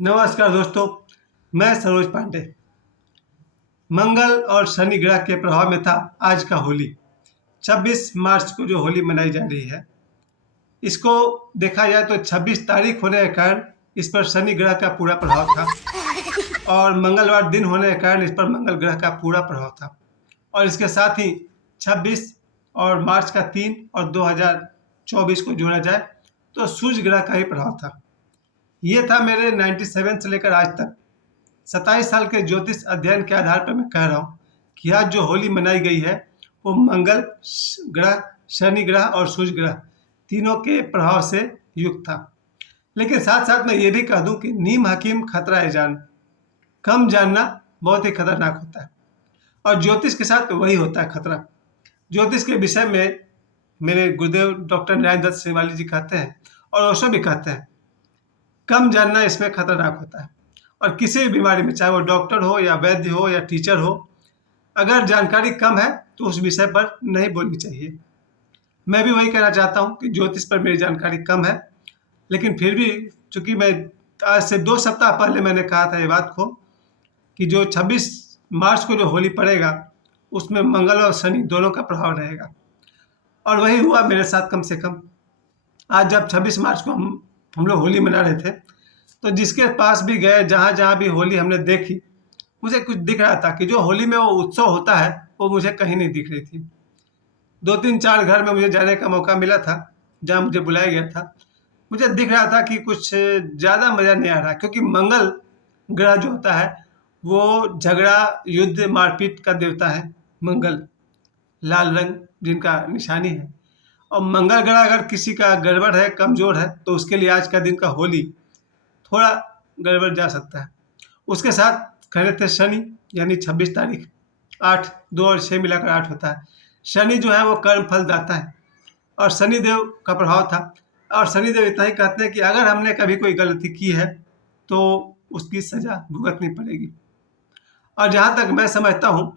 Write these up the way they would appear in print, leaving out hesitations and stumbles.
नमस्कार दोस्तों, मैं सरोज पांडे। मंगल और शनि ग्रह के प्रभाव में था आज का होली। 26 मार्च को जो होली मनाई जा रही है, इसको देखा जाए तो 26 तारीख होने के कारण इस पर शनि ग्रह का पूरा प्रभाव था और मंगलवार दिन होने के कारण इस पर मंगल ग्रह का पूरा प्रभाव था। और इसके साथ ही 26 और मार्च का 3 और 2024 को जोड़ा जाए तो सूर्य ग्रह का ही प्रभाव था। ये था मेरे 97 से लेकर आज तक 27 साल के ज्योतिष अध्ययन के आधार पर मैं कह रहा हूँ कि आज जो होली मनाई गई है वो मंगल ग्रह, शनि ग्रह और सूर्य ग्रह तीनों के प्रभाव से युक्त था। लेकिन साथ साथ मैं ये भी कह दूं कि नीम हकीम खतरा है जान, कम जानना बहुत ही खतरनाक होता है और ज्योतिष के साथ वही होता है खतरा। ज्योतिष के विषय में मेरे गुरुदेव डॉक्टर न्याय दत्त सेवाली जी कहते हैं और ओशो भी कहते हैं, कम जानना इसमें खतरनाक होता है। और किसी भी बीमारी में, चाहे वो डॉक्टर हो या वैद्य हो या टीचर हो, अगर जानकारी कम है तो उस विषय पर नहीं बोलनी चाहिए। मैं भी वही कहना चाहता हूँ कि ज्योतिष पर मेरी जानकारी कम है, लेकिन फिर भी चूंकि मैं आज से 2 सप्ताह पहले मैंने कहा था ये बात को कि जो 26 मार्च को जो होली पड़ेगा उसमें मंगल और शनि दोनों का प्रभाव रहेगा, और वही हुआ मेरे साथ। कम से कम आज जब 26 मार्च को हम लोग होली मना रहे थे, तो जिसके पास भी गए, जहाँ जहाँ भी होली हमने देखी, मुझे कुछ दिख रहा था कि जो होली में वो उत्सव होता है वो मुझे कहीं नहीं दिख रही थी। 2-3-4 घर में मुझे जाने का मौका मिला था जहाँ मुझे बुलाया गया था। मुझे दिख रहा था कि कुछ ज़्यादा मज़ा नहीं आ रहा, क्योंकि मंगल ग्रह जो होता है वो झगड़ा, युद्ध, मारपीट का देवता है। मंगल लाल रंग जिनका निशानी है, और मंगल ग्रह अगर किसी का गड़बड़ है, कमज़ोर है, तो उसके लिए आज का दिन का होली थोड़ा गड़बड़ जा सकता है। उसके साथ खड़े थे शनि, यानी 26 तारीख, 8, 2 और 6 मिलाकर 8 होता है। शनि जो है वो कर्म फल दाता है और शनिदेव का प्रभाव था। और शनिदेव इतना ही कहते हैं कि अगर हमने कभी कोई गलती की है तो उसकी सजा भुगतनी पड़ेगी। और जहाँ तक मैं समझता हूँ,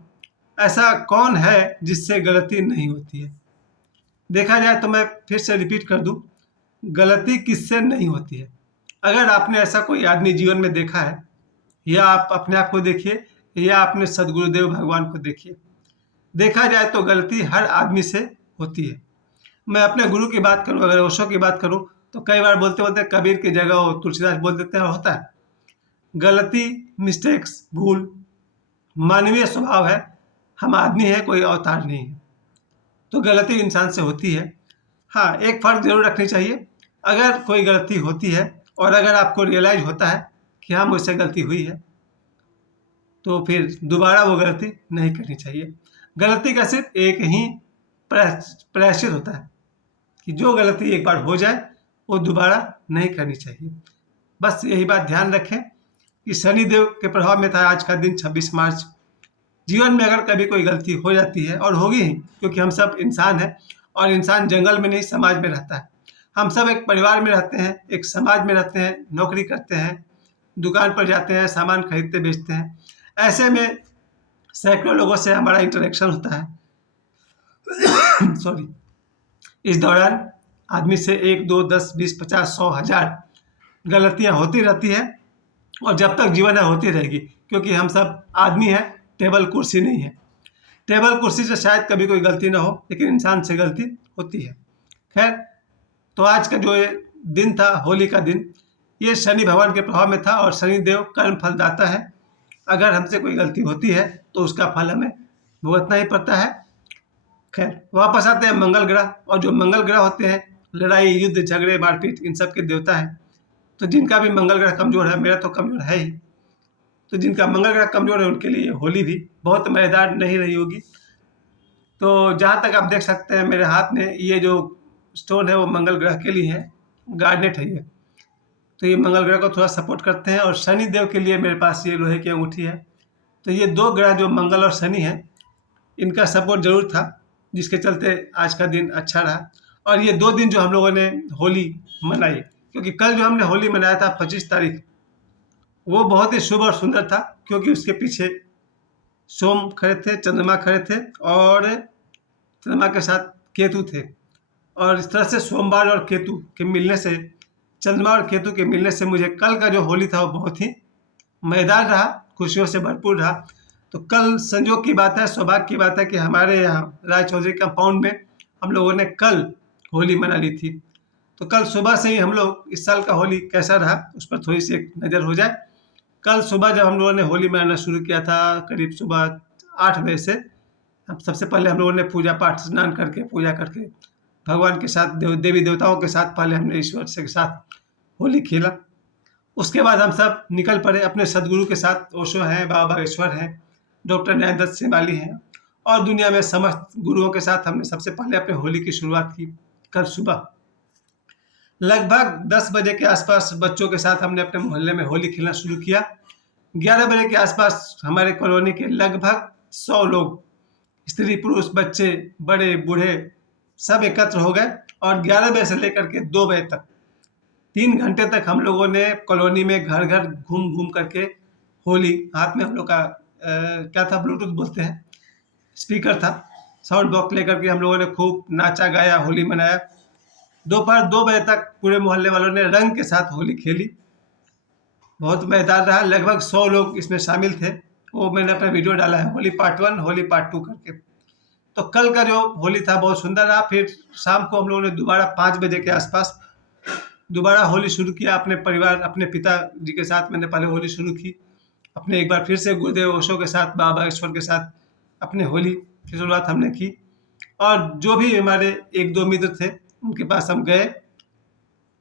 ऐसा कौन है जिससे गलती नहीं होती है? देखा जाए तो मैं फिर से रिपीट कर दूं, गलती किससे नहीं होती है। अगर आपने ऐसा कोई आदमी जीवन में देखा है, या आप अपने आप को देखिए या अपने सदगुरुदेव भगवान को देखिए, देखा जाए तो गलती हर आदमी से होती है। मैं अपने गुरु की बात करूं, अगर ओशो की बात करूं, तो कई बार बोलते बोलते कबीर की जगह वो तुलसीदास बोल देते हैं, होता है। गलती, मिस्टेक्स, भूल मानवीय स्वभाव है। हम आदमी है, कोई अवतार नहीं है, तो गलती इंसान से होती है। हाँ, एक फ़र्क जरूर रखनी चाहिए। अगर कोई गलती होती है और अगर आपको रियलाइज होता है कि हाँ मुझसे गलती हुई है, तो फिर दोबारा वो गलती नहीं करनी चाहिए। गलती का सिर्फ एक ही प्रायश्चित होता है कि जो गलती एक बार हो जाए वो दोबारा नहीं करनी चाहिए। बस यही बात ध्यान रखें कि शनिदेव के प्रभाव में था आज का दिन 26 मार्च। जीवन में अगर कभी कोई गलती हो जाती है, और होगी ही, क्योंकि हम सब इंसान हैं और इंसान जंगल में नहीं समाज में रहता है। हम सब एक परिवार में रहते हैं, एक समाज में रहते हैं, नौकरी करते हैं, दुकान पर जाते हैं, सामान खरीदते बेचते हैं। ऐसे में सैकड़ों लोगों से हमारा इंटरेक्शन होता है। सॉरी। इस दौरान आदमी से 1, 2, 10, 20, 50, 100, 1000 गलतियां होती रहती है, और जब तक जीवन है होती रहेगी, क्योंकि हम सब आदमी हैं, टेबल कुर्सी नहीं है। टेबल कुर्सी से शायद कभी कोई गलती ना हो, लेकिन इंसान से गलती होती है। खैर, तो आज का जो ये दिन था, होली का दिन, ये शनि भगवान के प्रभाव में था और शनिदेव कर्म फल दाता है। अगर हमसे कोई गलती होती है तो उसका फल हमें भुगतना ही पड़ता है। खैर, वापस आते हैं मंगल ग्रह। और जो मंगल ग्रह होते हैं, लड़ाई, युद्ध, झगड़े, मारपीट, इन सब के देवता हैं। तो जिनका भी मंगल ग्रह कमजोर है, मेरा तो कमजोर है ही, तो जिनका मंगल ग्रह कमजोर है उनके लिए होली भी बहुत मज़ेदार नहीं रही होगी। तो जहाँ तक आप देख सकते हैं मेरे हाथ में ये जो स्टोन है वो मंगल ग्रह के लिए है, गार्नेट है ये। तो ये मंगल ग्रह को थोड़ा सपोर्ट करते हैं। और शनि देव के लिए मेरे पास ये लोहे की अंगूठी है। तो ये 2 ग्रह जो मंगल और शनि है, इनका सपोर्ट जरूर था, जिसके चलते आज का दिन अच्छा रहा। और ये 2 दिन जो हम लोगों ने होली मनाई, क्योंकि कल जो हमने होली मनाया था 25 तारीख, वो बहुत ही शुभ और सुंदर था, क्योंकि उसके पीछे सोम खड़े थे, चंद्रमा खड़े थे और चंद्रमा के साथ केतु थे। और इस तरह से सोमवार और केतु के मिलने से चंद्रमा और केतु के मिलने से मुझे कल का जो होली था वो बहुत ही मज़ेदार रहा, खुशियों से भरपूर रहा। तो कल संयोग की बात है, सौभाग्य की बात है कि हमारे यहाँ राय चौधरी कंपाउंड में हम लोगों ने कल होली मना ली थी। तो कल सुबह से ही हम लोग इस साल का होली कैसा रहा उस पर थोड़ी सी एक नज़र हो जाए। कल सुबह जब हम लोगों ने होली मनाना शुरू किया था करीब सुबह 8 बजे से, अब सबसे पहले हम लोगों ने पूजा पाठ स्नान करके पूजा करके भगवान के साथ देवी देवताओं के साथ पहले हमने ईश्वर से के साथ होली खेला। उसके बाद हम सब निकल पड़े अपने सदगुरु के साथ। ओशो हैं, बाबा बागेश्वर हैं, डॉक्टर न्यायदत्त सिंह हैं और दुनिया में समस्त गुरुओं के साथ हमने सबसे पहले अपने होली की शुरुआत की। कल सुबह लगभग 10 बजे के आसपास बच्चों के साथ हमने अपने मोहल्ले में होली खेलना शुरू किया। 11 बजे के आसपास हमारे कॉलोनी के लगभग 100 लोग, स्त्री पुरुष बच्चे बड़े बूढ़े सब एकत्र हो गए और 11 बजे से लेकर के 2 बजे तक 3 घंटे तक हम लोगों ने कॉलोनी में घर घर घूम घूम करके होली, हाथ में हम लोग का क्या था, ब्लूटूथ बोलते हैं, स्पीकर था, साउंड बॉक्स लेकर के हम लोगों ने खूब नाचा गाया, होली मनाया। दोपहर 2 बजे तक पूरे मोहल्ले वालों ने रंग के साथ होली खेली। बहुत मज़ेदार रहा। लगभग 100 लोग इसमें शामिल थे। वो मैंने अपना वीडियो डाला है, होली पार्ट 1 होली पार्ट 2 करके। तो कल का जो होली था बहुत सुंदर रहा। फिर शाम को हम लोगों ने दोबारा 5 बजे के आसपास दोबारा होली शुरू किया अपने परिवार, अपने पिताजी के साथ मैंने पहले होली शुरू की। अपने एक बार फिर से गुरुदेव ओशो के साथ, बाबा बागेश्वर के साथ अपने होली की शुरुआत हमने की। और जो भी हमारे 1-2 मित्र थे उनके पास हम गए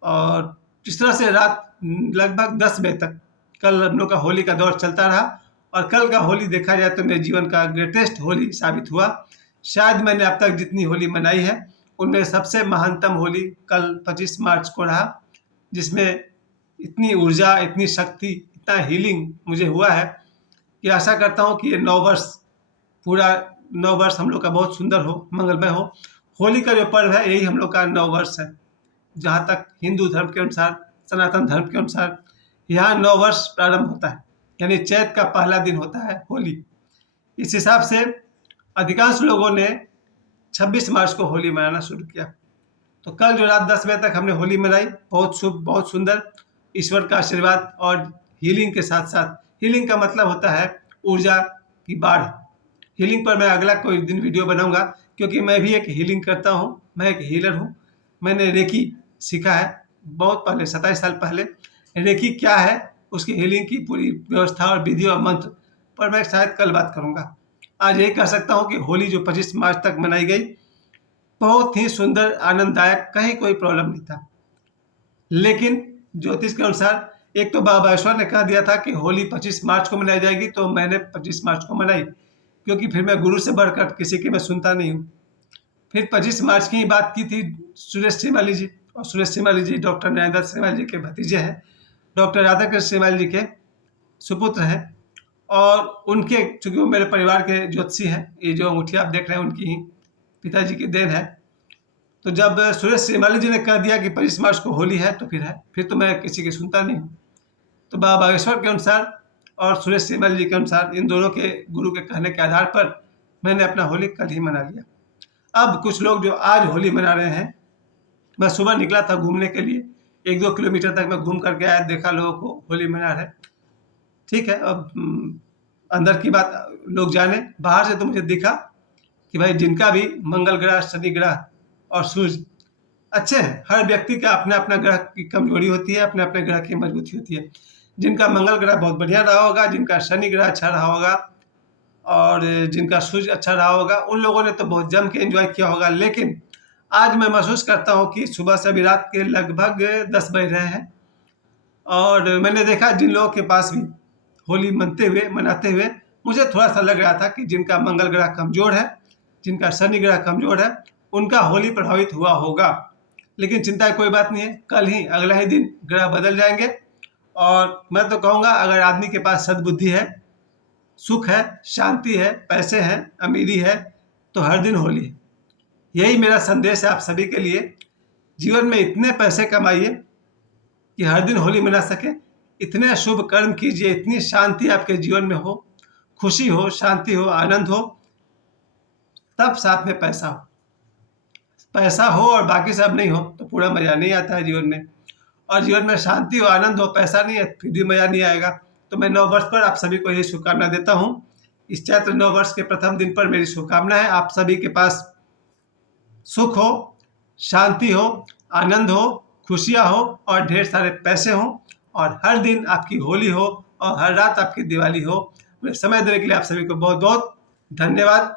और इस तरह से रात लगभग 10 बजे तक कल हम लोग का होली का दौर चलता रहा। और कल का होली देखा जाए तो मेरे जीवन का ग्रेटेस्ट होली साबित हुआ। शायद मैंने अब तक जितनी होली मनाई है उनमें सबसे महानतम होली कल 25 मार्च को रहा, जिसमें इतनी ऊर्जा, इतनी शक्ति, इतना हीलिंग मुझे हुआ है कि आशा करता हूँ कि ये 9 वर्ष, पूरा 9 वर्ष हम लोग का बहुत सुंदर हो, मंगलमय हो। होली का जो पर्व है यही हम लोग का 9 वर्ष है। जहाँ तक हिंदू धर्म के अनुसार, सनातन धर्म के अनुसार यहाँ 9 वर्ष प्रारंभ होता है, यानी चैत का पहला दिन होता है होली। इस हिसाब से अधिकांश लोगों ने 26 मार्च को होली मनाना शुरू किया। तो कल जो रात 10 बजे तक हमने होली मनाई, बहुत शुभ, बहुत सुंदर, ईश्वर का आशीर्वाद और हीलिंग के साथ साथ, हीलिंग का मतलब होता है ऊर्जा की बाढ़। हीलिंग पर मैं अगला कोई दिन वीडियो बनाऊंगा क्योंकि मैं भी एक हीलिंग करता हूँ, मैं एक हीलर हूँ। मैंने रेकी सीखा है बहुत पहले, 27 साल पहले। रेकी क्या है, उसकी हीलिंग की पूरी व्यवस्था और विधि और मंत्र पर मैं शायद कल बात करूँगा। आज यही कह सकता हूँ कि होली जो 25 मार्च तक मनाई गई बहुत ही सुंदर, आनंददायक, कहीं कोई प्रॉब्लम नहीं था। लेकिन ज्योतिष के अनुसार एक तो बाबा बागेश्वर ने कह दिया था कि होली 25 मार्च को मनाई जाएगी, तो मैंने 25 मार्च को मनाई क्योंकि फिर मैं गुरु से बढ़कर किसी की मैं सुनता नहीं हूँ। फिर 25 मार्च की ही बात की थी सुरेश श्रीमाली जी, और सुरेश श्रीमाली जी डॉक्टर न्यायदत्त श्रीमाली जी के भतीजे हैं, डॉक्टर राधाकृष्ण श्रीमाली जी के सुपुत्र हैं। और उनके, चूँकि वो मेरे परिवार के ज्योतिषी हैं, ये जो अंगूठी आप देख रहे हैं उनकी ही पिताजी की देन है। तो जब सुरेश श्रीमाली जी ने कह दिया कि 25 मार्च को होली है तो फिर है, फिर तो मैं किसी की सुनता नहीं हूँ। तो बाबा बागेश्वर के अनुसार और सुरेश श्रीमाली जी के अनुसार, इन दोनों के गुरु के कहने के आधार पर मैंने अपना होली कल ही मना लिया। अब कुछ लोग जो आज होली मना रहे हैं, मैं सुबह निकला था घूमने के लिए, 1-2 किलोमीटर तक मैं घूम करके आया, देखा लोगों को होली मना रहे। ठीक है, अब अंदर की बात लोग जाने। बाहर से तो मुझे दिखा कि भाई जिनका भी मंगल ग्रह, शनि ग्रह और सूर्य अच्छे हैं, हर व्यक्ति का अपना अपना ग्रह की कमजोरी होती है, अपने अपने ग्रह की मजबूती होती है। जिनका मंगल ग्रह बहुत बढ़िया रहा होगा, जिनका शनि ग्रह अच्छा रहा होगा और जिनका सूर्य अच्छा रहा होगा, उन लोगों ने तो बहुत जम के एंजॉय किया होगा। लेकिन आज मैं महसूस करता हूँ कि सुबह से अभी रात के लगभग 10 बज रहे हैं और मैंने देखा जिन लोगों के पास भी होली मनाते हुए मुझे थोड़ा सा लग रहा था कि जिनका मंगल ग्रह कमज़ोर है, जिनका शनि ग्रह कमज़ोर है, उनका होली प्रभावित हुआ होगा। लेकिन चिंता की कोई बात नहीं है, कल ही अगला ही दिन ग्रह बदल जाएंगे। और मैं तो कहूँगा अगर आदमी के पास सद्बुद्धि है, सुख है, शांति है, पैसे हैं, अमीरी है, तो हर दिन होली है। यही मेरा संदेश है आप सभी के लिए। जीवन में इतने पैसे कमाइए कि हर दिन होली मना सकें, इतने शुभ कर्म कीजिए, इतनी शांति आपके जीवन में हो, खुशी हो, शांति हो, आनंद हो, तब साथ में पैसा हो। पैसा हो और बाकी सब नहीं हो तो पूरा मज़ा नहीं आता है जीवन में। और जीवन में शांति हो, आनंद हो। पैसा नहीं है फिर भी मजा नहीं आएगा। तो मैं नव वर्ष पर आप सभी को यही शुभकामना देता हूँ। इस चैत्र नव वर्ष के प्रथम दिन पर मेरी शुभकामना है आप सभी के पास सुख हो, शांति हो, आनंद हो, खुशियाँ हो और ढेर सारे पैसे हों और हर दिन आपकी होली हो और हर रात आपकी दिवाली हो। मुझे समय देने के लिए आप सभी को बहुत बहुत धन्यवाद।